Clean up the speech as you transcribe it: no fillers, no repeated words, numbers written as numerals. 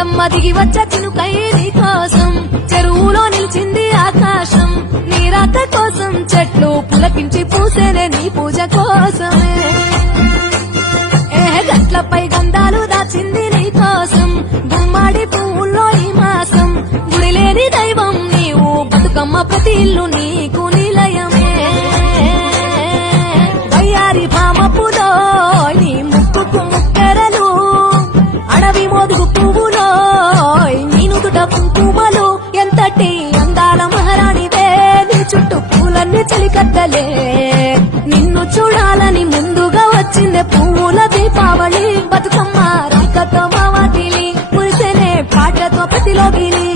గంగమ్మ దిగి వచ్చ చినుకై నీ కోసం చెరువులో నిలిచింది ఆకాశం నీ రాక కోసం చెట్లు పులకించి పూసేనే నీ పూజ కోసమే గట్లపై గంధాలు దాచింది నీ కోసం గుమ్మాడి పువ్వుల్లో ఈ మాసం గుడిలేని దైవం నీవు బతుకమ్మ ప్రతి ఇల్లు నీకు నిలయమే వయ్యారి భామపులో నీ ముక్కుకు ముక్కెరలు అడవి మోదుగు పువ్వులో నీ నుదుట కుంకుమలు ఎంతటి అందాల మహారాణివే నీ చుట్టూ పూలన్నీ చలికత్తలే నిన్ను చూడాలని ముందుగా వచ్చిందే పువ్వుల దీపావళి బతుకమ్మ రాకతో మావాటిలి పురిసేనే పాటతో ప్రతిలోగిలి